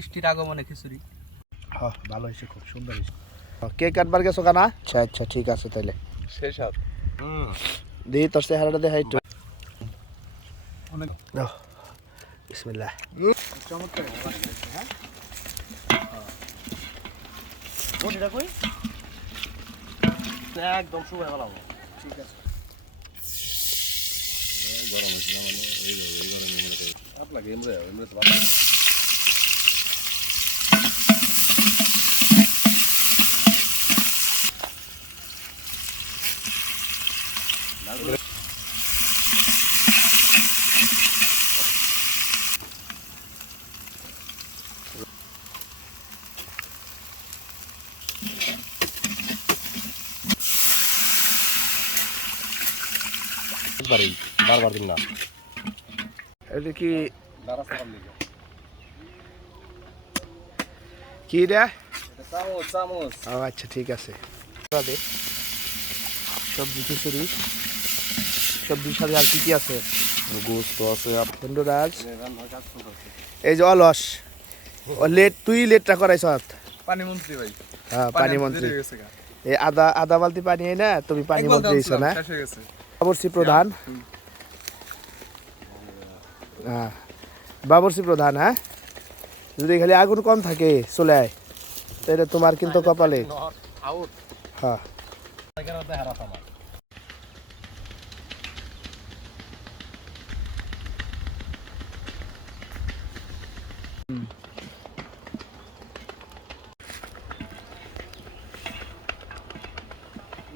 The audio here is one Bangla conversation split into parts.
বৃষ্টির আগমনে খিচুড়ি। হ্যাঁ ভালো হয়েছে খুব সুন্দর হয়েছে। কে কাটবার গেছো কানা? আচ্ছা আচ্ছা ঠিক আছে তাইলে। সেই সাত দিই তোর চেহারাটা দেখা একটু। অনেক বিসমিল্লাহ। চমৎকার হ্যাঁ? একদম শুকাই ফেলাবো। ঠিক আছে। গরম হয়েছিল মানে? এই গরম আপনাকে এমরে এমরে তো ভালো বারবার দিন না এটা কি দারাস্তা পারলি কি রে চামচ চামচ ও আচ্ছা ঠিক আছে দে সবজি খিচুড়ি সাথে আর কি কি আছে? গোস্ত আছে। এই যে অলস। ও লেট তুই লেটটা করাইছ পানি মন্ত্রী ভাই। হ্যাঁ পানি মন্ত্রী। হয়ে এই আদা আদা বালতি পানি না তুমি পানি মন্ত্রী দাম না? হয়ে বাবরসি প্রধান। হ্যাঁ বাবরসি প্রধান হ্যাঁ? যদি খালি আগুন কম থাকে চলে আয় তাহলে তোমার কিন্তু কপালে। আউট হ্যাঁ।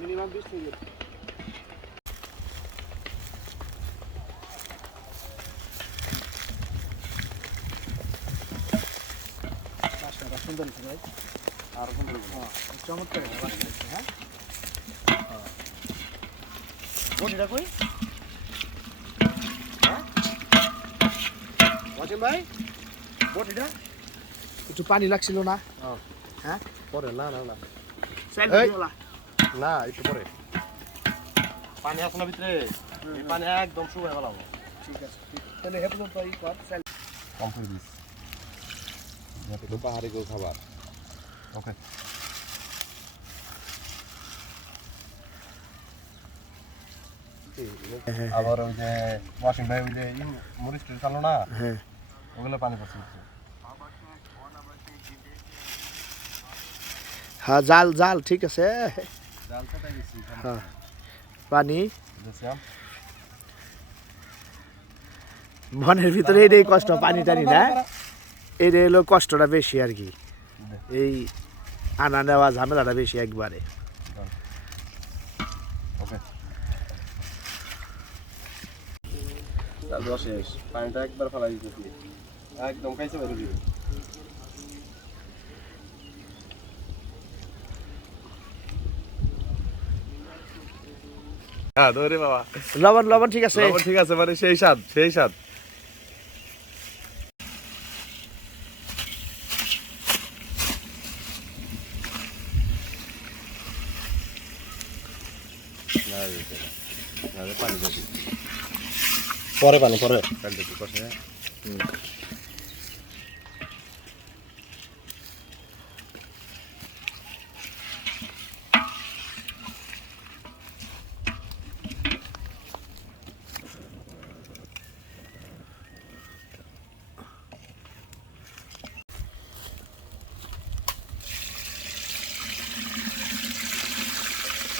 কেন হারাত আমার মিনিমাম বিশ থেকে সুন্দর হয়েছে ভাই আর কোন হ্যাঁ চমৎকার হয়েছে, হ্যাঁ বটিটা কই ওয়াসিম ভাই বটিটা একটু পানি লাগছিল না হ্যাঁ পরে না না না এই। না একটু পরে। পানি আছে না ভিতরে? এই পানি একদম শুকাই ফেলাবো। ঠিক আছে ঠিক আছে। তাহলে হে পর্যন্ত ই কর চাল কমপ্লিট দিস। এটা পাহাড়ি কেউ খাবার। ওকে। আবার ওই যে ওয়াশিং ভাই ওই যে মরিচ টরিচ খালো না? হ্যাঁ। ওগুলো পানি পড়ছে হ্যাঁ জাল জাল ঠিক আছে। হ্যাঁ। পানি। মনের ভিতরে এটাই কষ্ট পানি টানি না। এটা হলো কষ্টটা বেশি আর কি। এই আনা নেওয়া ঝামেলাটা বেশি একবারে। একদম খাইছে ধরে বাবা। লবণ লবণ ঠিক আছে। লবণ ঠিক আছে মানে সেই স্বাদ সেই স্বাদ। পরে পানি পরে। পানি একটু কষে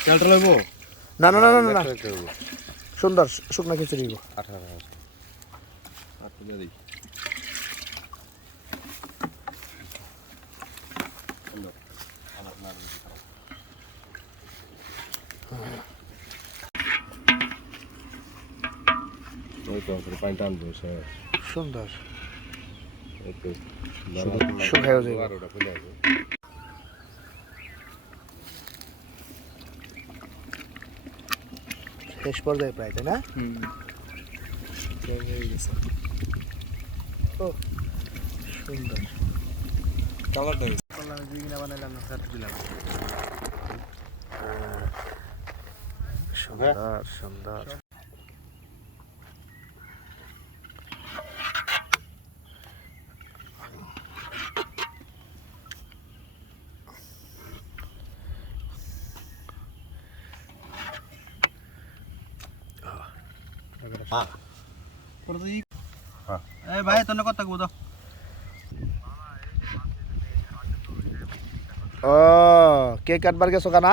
তেলটা লাগবো না না না না না, সুন্দর শুকনা খিচুড়ি গো। আঠারো সে। সুন্দর। একটু শুকায়ও যাবে। বারোটা খুলে আসবে শেষ পর্যায়ে প্রায় তাই না হুম হয়ে গেছে ও সুন্দর কালারটা হয়েছে বানাইলাম না দিলাম সুন্দর সুন্দর কথা কব দাও। ও কেক কাটবার গেছো কানা?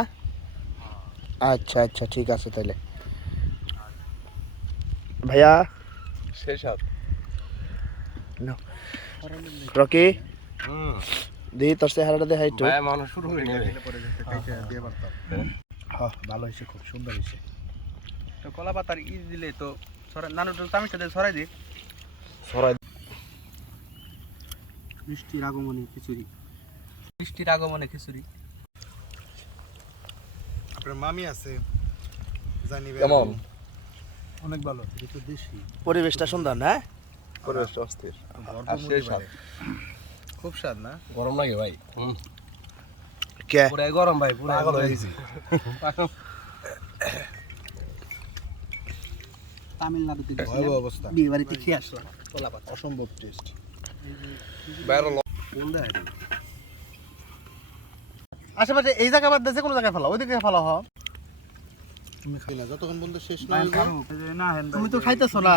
আচ্ছা আচ্ছা ঠিক আছে তাইলে। ভাইয়া? শেষ রকি? দিই তোর চেহারাটা দেখা একটু। ভাই মানুষ শুরু হয়ে গেছে। হ্যাঁ ভালো হয়েছে খুব সুন্দর হয়েছে। তো কলা পাতার ই দিলে তো সরাই নানু তো সরাই দি সরাই বৃষ্টির আগমনে খিচুড়ি। বৃষ্টির আগমনে খিচুড়ি। আপনার মামি আছে জানি কেমন? অনেক ভালো এটা দেশি। পরিবেশটা সুন্দর না? পরিবেশটা অস্থির। খুব স্বাদ না? গরম লাগে ভাই। হুম। কে? পুরাই গরম ভাই পুরাই পাগল হয়ে গেছি। তামিলনাড়ুতে অবস্থা। বিয়ে বাড়িতে খেয়ে আসলাম। কলা পাতা অসম্ভব টেস্ট আশেপাশে এই জায়গা বাদ দিয়ে যে কোনো জায়গায় ফেলা ওইদিকে ফেলা হ তুমি খাই না যতক্ষণ পর্যন্ত শেষ না তুমি তো খাইতেছো না